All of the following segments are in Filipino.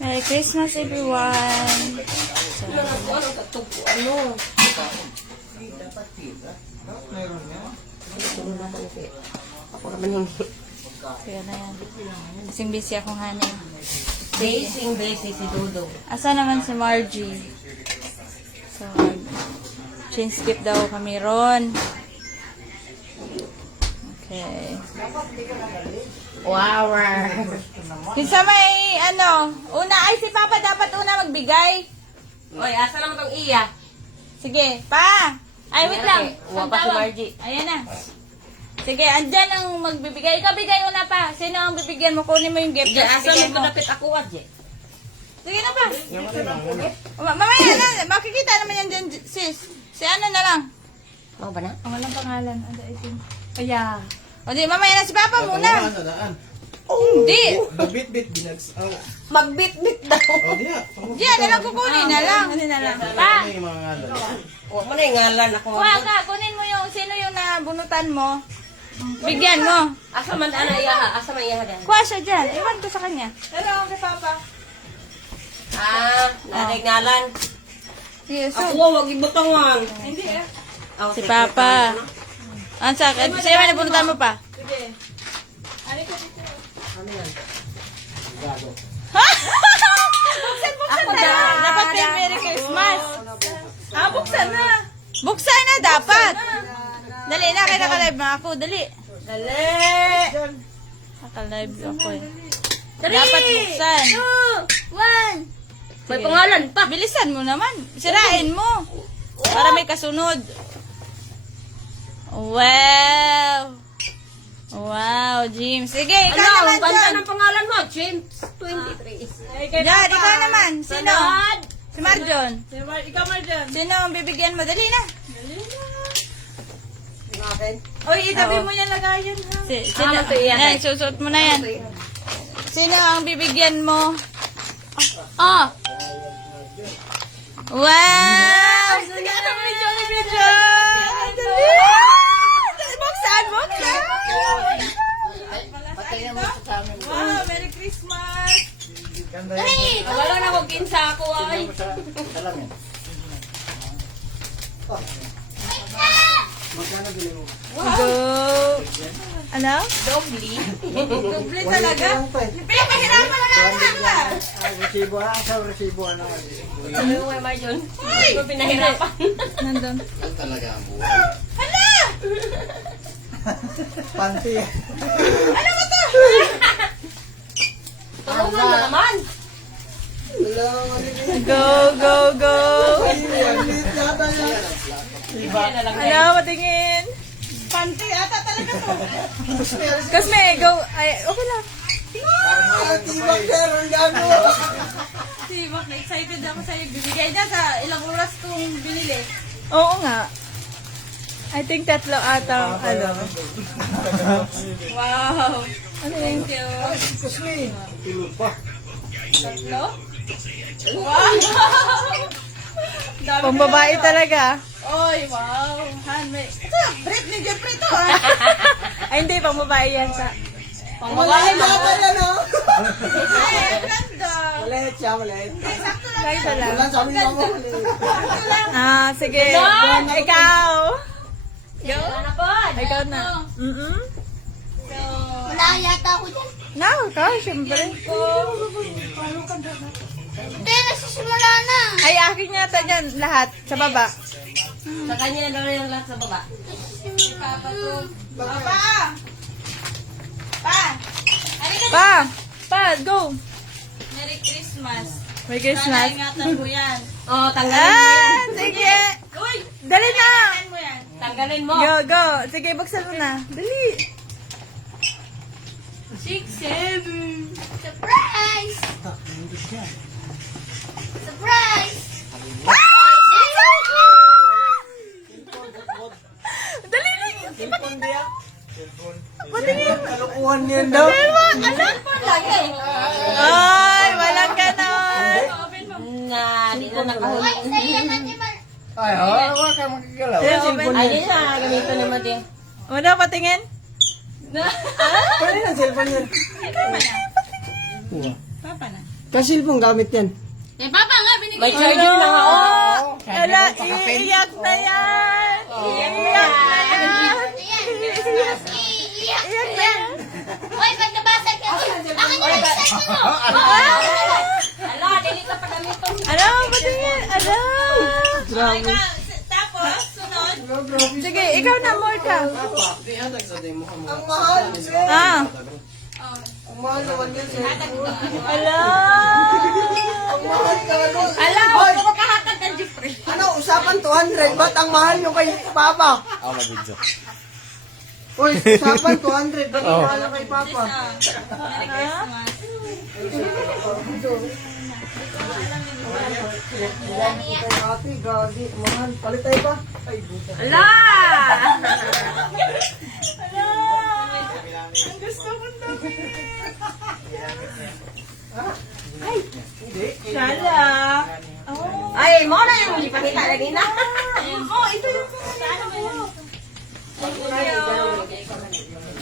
Merry Christmas, everyone! Ako naman hindi. Kaya na yan. Kasing busy akong hanin. Busy si Dodo. Asa naman si Margie? So, change skip daw kami ron. Okay. Wow. Kinsa may, una, ay si Papa dapat una magbigay. Oy, asa naman tong iya? Sige, pa! Ay, wait lang. Uwa pa si Margie. Ayan na. Sige, andyan ang magbibigay. Ikaw bigay una pa. Sino ang bibigyan mo? Kunin mo yung gift. Diyan, asa Bigay mo dapit ako, Adje? Sige na pa. Mamaya na. Makikita naman yan dyan, sis. Si ano na lang. Mau ba na? Ang walang pangalan. Ano, itim. Kaya. O di, mamaya na si Papa muna. Hindi. Magbit-bit binagsaw. Magbit-bit daw. O diya. Diyan, na lang kukunin na lang. Kunin na lang. Pa, May mga ngalan. Huwag mo na yung ngalan ako. kuha ka. Kunin mo yung sino yung nabunutan mo. Bigyan mo. Asa man ana iya? Asa man iya gan? Kuha siya dyan. Iwan ko sa kanya. Hello, kay Papa. Naday ngalan. Yes, Ako so, wag ibutangan. hindi eh. Oh, Si Papa. Ang sakit. Sa'yo man nabunutan mo pa. Ano yan? Buksan na. Dapat may Merry Christmas. Buksan na. Buksan na dapat. Dali na, kaya naka-live na ako. Dali. Naka-live ako eh. Dapat buksan. 2, 1. May pangalan pa. Bilisan mo naman. Sirain mo. Para may kasunod. Wow. Wow, James. Sige, ikaw Ano, naman ang ganda dyan. ng pangalan mo, James 23. Dyan, ikaw naman. Sino? Sunod. Si Marjon. Ikaw Marjan. Sino ang bibigyan mo? Dali na. Akin. Oy, itabi mo yan lagayan ha. Sino? Ito yan. Yan, susuot mo na yan. Sino ang bibigyan mo? Oh. Wow! Sige na, Marjon. Dali! Buksan, buksan! Wow, Merry Christmas! Wala na kong kinsa ako ay. Go! Ano? Dobli. Doble talaga? Pinapahirapan na natin ah! Resibo na. Sa resibo na. Sabi mo, Marjon. Hindi mo pinahirapan. Nandun. Talaga ang buhay. Hala! Panty. Ano ba to? Tulungan mo naman. Go, go, go! Iba na lang. Ano, matingin? Panty ata talaga to. Kasme, go. Ay, okay lang. Tibak sir. Ang gago. Sibak, excited ako sa'yo. Bibigay niya sa ilang oras kong binili. Oo nga. I think tatlo ata. Wow. Thank you. Kusmi. Tulog pa. Tatlo? Wow! Pang babae talaga. Oy, wow. Handmade. Ito, brief ni Jeffrey to ah. Ay, hindi. Pang babae yan sa... Pang babae mo. Ay, ang ganda. Malit siya, malit. Hindi, sakto lang. Sakto lang. Wala sabi mo mo. Sakto lang. Sige. Ganon! Ikaw. Go. Wala na po. Ikaw na. So, Wala yata ako dyan. no, ka, syempre. Hindi, nasisimula na. Ay, akin yata dyan lahat. Sa baba. Sa kanya na lang yung lahat sa baba. Papa to. Papa! Pa! Halika na. Pa, go. Merry Christmas. Merry Christmas. Ingatan mo yan. Oh, tanggalin mo yan. Sige. Uy! Dali na. Ah! Mo yan. Tanggalin mo. Go, go. Sige, buksan mo na. Dali. 6, 7. Surprise! Surprise! Dali na. Cellphone diya. Patingin. Kalukuhan niyan daw. Lagi. Ay, walang ganon. Di na nakahuli. Ay, sa'yo natin man. Ay, wala ka magkagalaw. Ay, di na. Gamito naman din. Ano, patingin? Pwede na cellphone yan. Papa na. Papa na. Kasi pong gamit yan. Eh, papa nga, binigay. May charger na nga. Ala, iiyak na yan. Iiyak na yan. Iiyak na yan. Hoy, ba't nabasag ka? Akin na lang sa mo. Ala, dili ka pa damit to. Ala, patingin. Ala. Grabe. Tapos, sunod. Sige, ikaw na, Morka. Ang mahal. Ah. Ang mahal naman yan, sir. Ala. Ang mahal talaga. Ala, Hoy, huwag ka hatag ng Jeffrey. ano, usapan 200. Ba't ang mahal yung kay Papa? Ako mag-video. Hoy, usapan 200. Ba't ang mahal yung kay Papa? Kay ate, gagi. Mahal. Palit tayo pa? Ay, buta. Ala. Ala. Ang gusto ko damit. Shala. Oh. Ay, mo na yung ipakita lagi na. Oh, ito yung ano ba yan?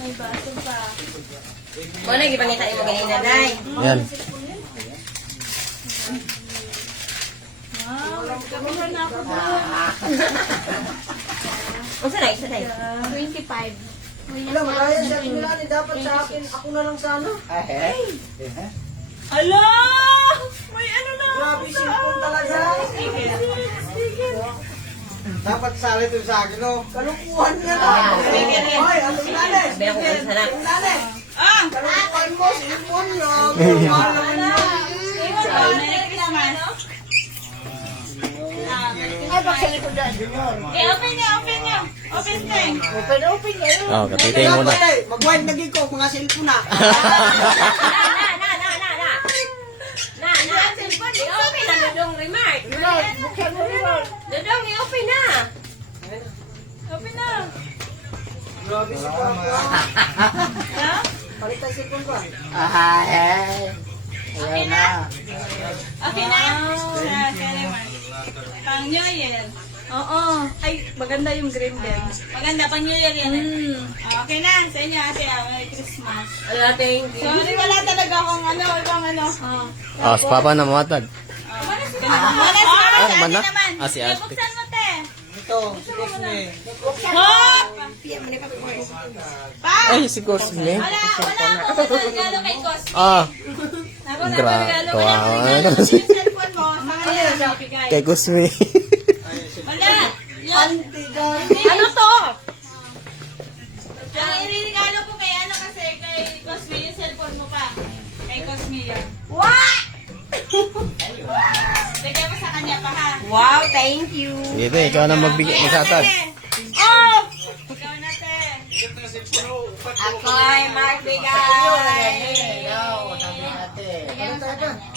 May baso pa. Mo na ipakita mo ganyan na, Nay. Yan. Wow, nagkakuha na ako. Unsa na, isa na. 25. Wala, malaya siya. Nilani, dapat sa akin. Ako na lang sana. Ala! May ano na ako Grabe, sa cellphone talaga. Dapat sali ito sa akin, no? Kalukuhan niya na. Hoy, ano nilani? Sabi ako kung sana. Nilani, Ah! kalukuhan mo, cellphone niya. Mahal naman niya. Merry Christmas. Ay, bakit ko dyan, Junior? Okay, open niyo, open niyo. Open thing. Open niya. Oh, katitay mo na. Mag-wind na ko, mga cellphone na. I-open na, Dudong remark. Dudong, i-open na. Open na. Grabe si Papa. Ha? Palit tayo cellphone ko. Okay na? Okay na? Pang New Year. Oo. Ay, maganda yung green din. Maganda, pang New Year yan. Okay na, sa inyo ate, Merry Christmas. Ala, thank you. Sorry, wala talaga akong ano, ibang ano. Ah, si Papa na matag. Manas ka naman. man na? naman. Ah, si Sige, ate. buksan mo, te. Ito, si Cosme. Hop! Pa! Ay, si Cosme. Wala akong regalo kay Cos. Ah, Ako na Gra- regalo. kawawa Wala akong regalo naman. sa cellphone mo. Sa kanya na bibigay. kay Cosme. Wala. Yan. Ano to? Ang iririgalo ko kay ano kasi kay Cosme yung cellphone mo pa. Kay Cosme yan. What? Bigay mo sa kanya pa ha. Wow, thank you. Dito, ikaw na magbigay magsatag. Oh! Ikaw na te. Ako ay magbigay.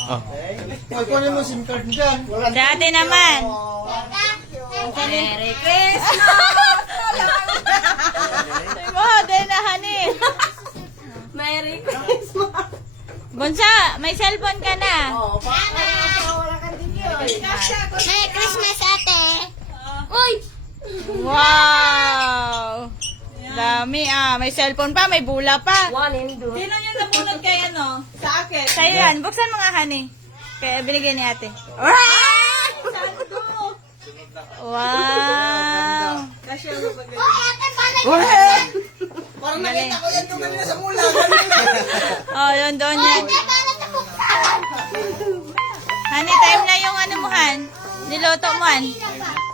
Oh. Hoy, kunin mo SIM card dyan. Wala na. Dati naman. Merry Christmas. Mo, din na hani. Merry Christmas. Bunsa, may cellphone ka na. Merry Christmas, ate. Uy! Wow! Dami ah. May cellphone pa, may bula pa. One and two. Sino yung nabunod kay ano? Sa akin. Sa'yo yan. Buksan mo nga, honey. Kaya binigay ni ate. Wow! Uy, ate, paano Parang nakita ko yan yung kanina sa mula. Oh, yun doon yan. ate, paano ito buksan? Honey, time na yung ano mo, Han. Niloto mo, Han.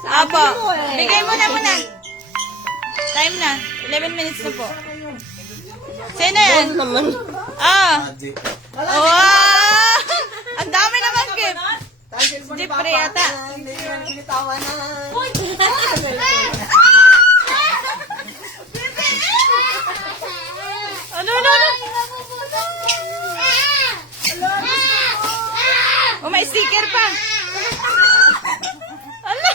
Apo. Bigay mo na muna. Time na. 11 minutes na po. Sino yan? Ah. Wow! Ang dami naman gift. Jeffrey yata. Hindi naman binitawan na. Ano, ano, ano? Oh, may sticker pa. Ala.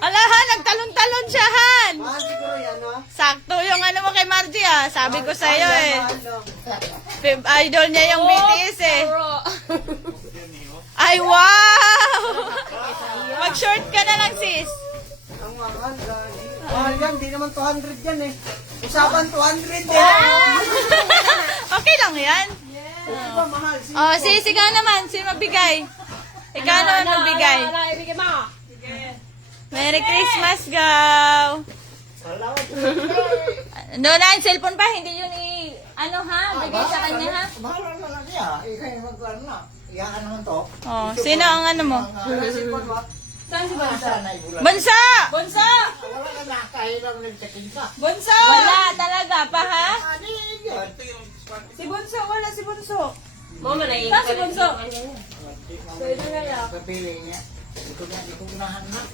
Ala, Han. Nagtalon-talon siya, Han. Mahal siguro yan, no? Sakto yung ano mo kay Margie, ah. Sabi ko sa'yo, eh. Mahal, no? Idol niya yung BTS, eh. Ay, wow! Mag-short ka na lang, sis. Ang mahal, gagi. Mahal yan, di naman 200 yan eh. Usapan 200 din. Okay lang yan. Ito ba, mahal? Oh, sigaw naman. Sino magbigay? Ikaw naman magbigay. Ibigay mo. Merry Christmas, go! Doon na yung cellphone pa, hindi yun ano ha? Bigay sa kanya ha? Mahal na lang niya. Ikay magkano na. Iyakan naman to. Oh, sino ang ano mo? Saan si Bansa? Bunso! Bunso! Wala ka na. Kahilang nagsakin ka. Bunso! Wala talaga pa ha? Ano yun? Si Bunso, wala si Bunso. Mama na yun. Si Bunso. Pwede na lang. Kapili niya. Hindi ko unahan na.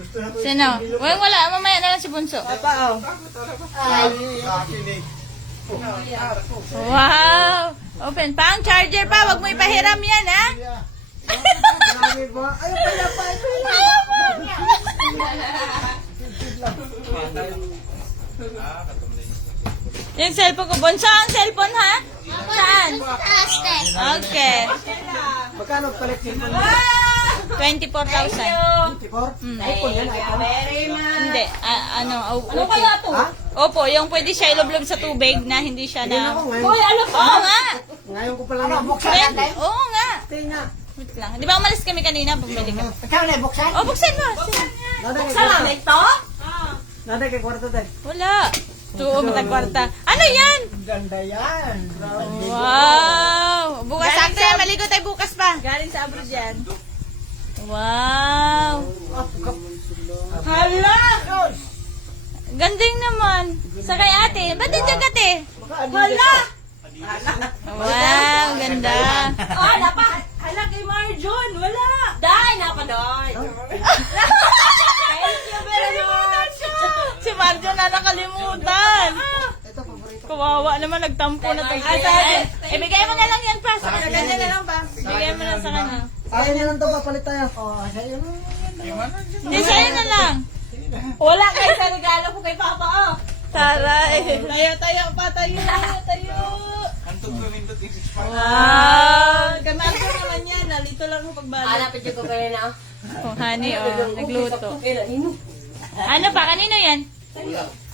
Gusto na ko. Sino? Wala, mamaya na lang si Bunso. Papa, oh. Ay, akin eh. Wow! Open pa ang charger pa, wag mo ipahiram yan ha? Marami ba? Ayaw pala pa. Yung cellphone ko. Bunso ang cellphone ha? Saan? Fantastic. Okay. Magkano palit siya? 24,000. 24? iPhone yan, iPhone. Very much. Hindi. Ano Ano okay. kaya to? Ha? Opo, yung pwede siya ilublob sa tubig na hindi siya Tingnan na... ako ngayon. Hoy, ano to? Oo nga. Ngayon ko pala nabuksan. Oo nga. Tingnan. Wait lang. Di ba umalis kami kanina? Bumili ka. Ikaw na buksan? Oh, buksan mo. Sa lamig to? Naday kay kwarto tayo. Wala. Tuo, matagkwarta. Ano yan? Ganda yan. Wow. Bukas sakto yan. Maligo tayo bukas pa. Galing sa abroad yan. Wow. Hala! Ganding naman. Sa kay ate. Ba't yung jagat eh? Hala! Wow, ganda. Ah, napa! Hala kay Marjon! Wala! Dahil napa doon! Thank you very much! Si Marjo na nakalimutan. Ito, paborito. Kawawa naman, nagtampo na tayo. Ibigay mo na lang yan pa sa kanya. Ganyan na lang ba? Ibigay mo na sa kanya. Akin na lang ito, papalit tayo. Oh, sa'yo na. Hindi, sa'yo na lang. Wala kayo sa regalo ko kay Papa, oh! Taray. Tayo pa, tayo! Wow. Kamar ko naman yan, nalito lang ko pagbalik. Alapit yung ko kayo na. Oh, honey, oh, nagluto. Nino. Ano pa? Kanino yan?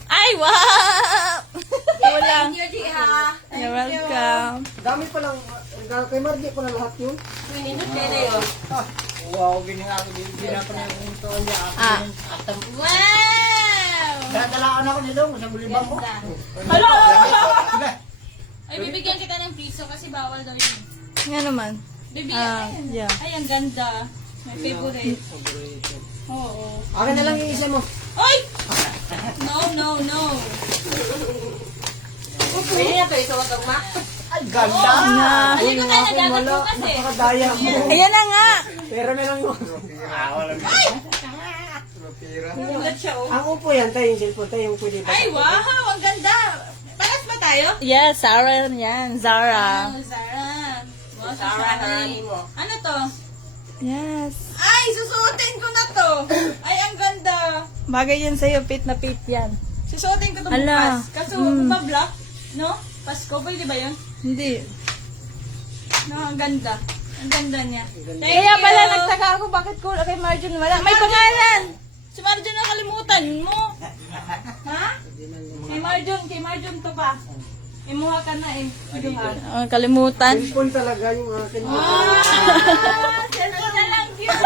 Ay, wow! Kulang. Thank you, Jiha. You're welcome. Dami pa lang. Regalo kay Margie ko na lahat yun. Minindot kayo na yun. Wow, ginagawa ko. Ginapan niya yung ito niya. Ah. Wow! Dadalaan ako nito sa bulibang ko. Hala! Ay, bibigyan kita ng piso kasi bawal daw yun. Nga naman. Bibigyan. Yeah. Ay, ang ganda. My favorite. Oo. Akin na lang yung isa mo. Ay! No. Pwede na ito, isuwag ang ma. Ay, ganda! Hindi ko tayo nagagat po kasi. Nakadaya mo. Ayan na nga. Pero na lang yun. Minindot siya, oh. Ang upo yan, tayo yung cellphone, tayo yung pwede ba? Ay, wow! Ang ganda! Paras ba tayo? Yes, Zara yan. Zara. Oh, Zara. Wow, Zara, honey mo. Ano to? Yes. Ay, susuotin ko na to! Ay, ang ganda! Bagay yan sa'yo. Pit na pit yan. Susuotin ko to Ala. bukas. Kaso, ba-block? No? Pasko, pwede ba yun? Hindi. No, ang ganda. Ang ganda niya. Thank Kaya you. pala nagtaka ako bakit ko kay Marjon wala. May pangalan. Si Marjon nakalimutan mo. Ha? Kay Marjon to pa. Imuha ka na eh. Iduhan. Kalimutan. Cellphone talaga yung akin. Cellphone na lang, cute.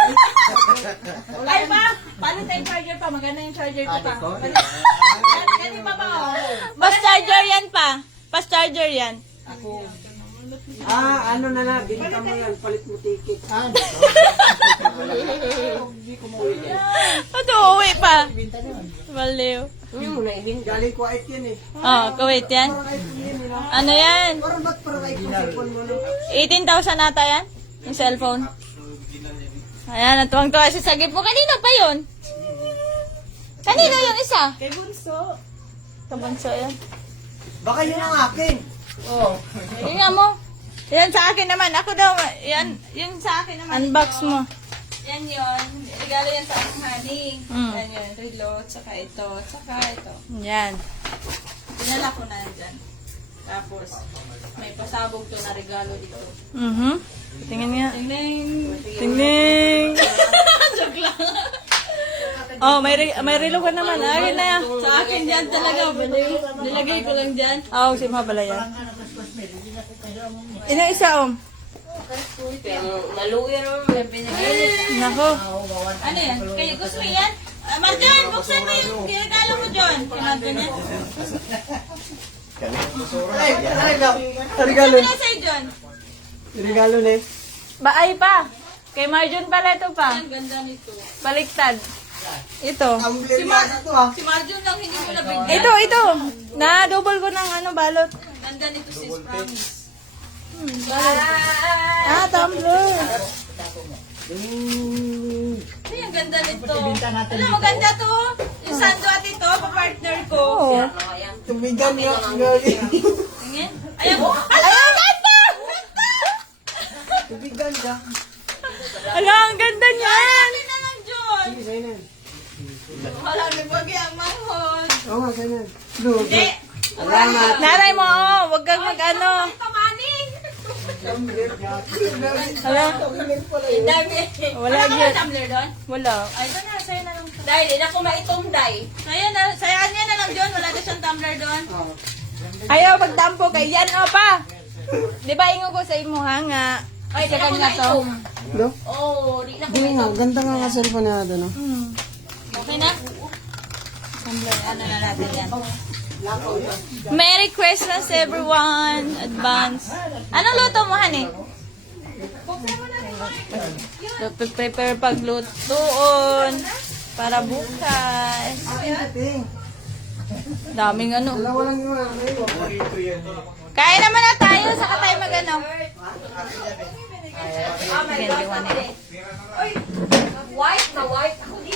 Ay pa, paano tayong charger pa? Maganda yung charger ko pa. Ganyan pa ba? Oh? Fast charger yan pa. Fast charger yan. Ano na, binta mo yan, palit mo ticket. Ito, uwi pa. Baliw. Galing ko IT yan eh. Oh, Kuwait yan. Parang iPhone yan eh. Ano yan? Parang ba't parang iPhone cellphone mo no? 18,000 nata yan? Yung cellphone. Ayan, natuwang-tuwa si Sagip mo. Kanino pa yun? Kanino yung isa? Kay Bunso. Kabunso yan. Baka yun ang akin. Oh. Tingnan mo. Yan sa akin naman. Ako daw, yan, yun sa akin naman. Unbox mo. Yan yun. Regalo yan sa aking honey. Mm. Yan yun. Relo, tsaka ito, tsaka ito. Yan. Dinala ko na yan dyan. Tapos, may pasabog to na regalo dito. Mhm. Tingnan nga. Tingnan. Tingnan. Joke lang. Oh, may relo ka naman. Akin na yan. Sa akin yan talaga. Nilagay ko lang dyan. Oo, si Mabala yan. Ilang isa, Maluwi naman, may pinag-inis. Nako. Ano yan? Kaya gusto mo yan? Marjon, buksan mo yung kinagalo mo, John. Kinagalo niya. Regalo. Ano sa'yo, John? Regalo na eh. Baay pa. Kay Marjon pala ito pa. Ang ganda nito. Baliktad. Ito. Ang na to ah. Si Marjon lang hindi mo nabigyan. Ito. Na-double ko ng balot. Ang ganda nito, sis, promise. Tumbler. Ay, ang ganda nito. Alam, maganda to. Yung sando at ito, pa-partner ko. Oo. Tumigan niya. Girlie. Tingin. Ayan. Ayan, ganda! Tumigan niya. Ala, ang ganda niyan. Akin na lang, John. Sige, sa'yo na. Wala, may bagay ang manhon. Oo nga, sa'yo na. Good. Hindi. Salamat. Nanay mo, wag kang mag-ano. Kamaning. Hala, Dami. Wala Wala yun. ka tumbler doon? wala. Ay, ito na. Sa'yo na lang. Dahil, hindi ako maitong day. Sa'yo niya na lang, John. Wala na siyang tumbler doon. Ayaw magtampo kay yan, pa. Di ba ingo ko sa imo hanga? Ay, di Sa ako kanya to. naitom. No? Oh, di na ako Hindi nga, ganda nga nga cellphone na ito, no? Okay na? Tumbler, ano na natin yan. Merry Christmas everyone! Advance. Anong luto mo, honey? Prepare paglutoon para bukas. Daming ano. Dalawa lang yung ano eh. Kain naman na tayo, saka tayo mag-ano. Oh my God, white na white. Ako di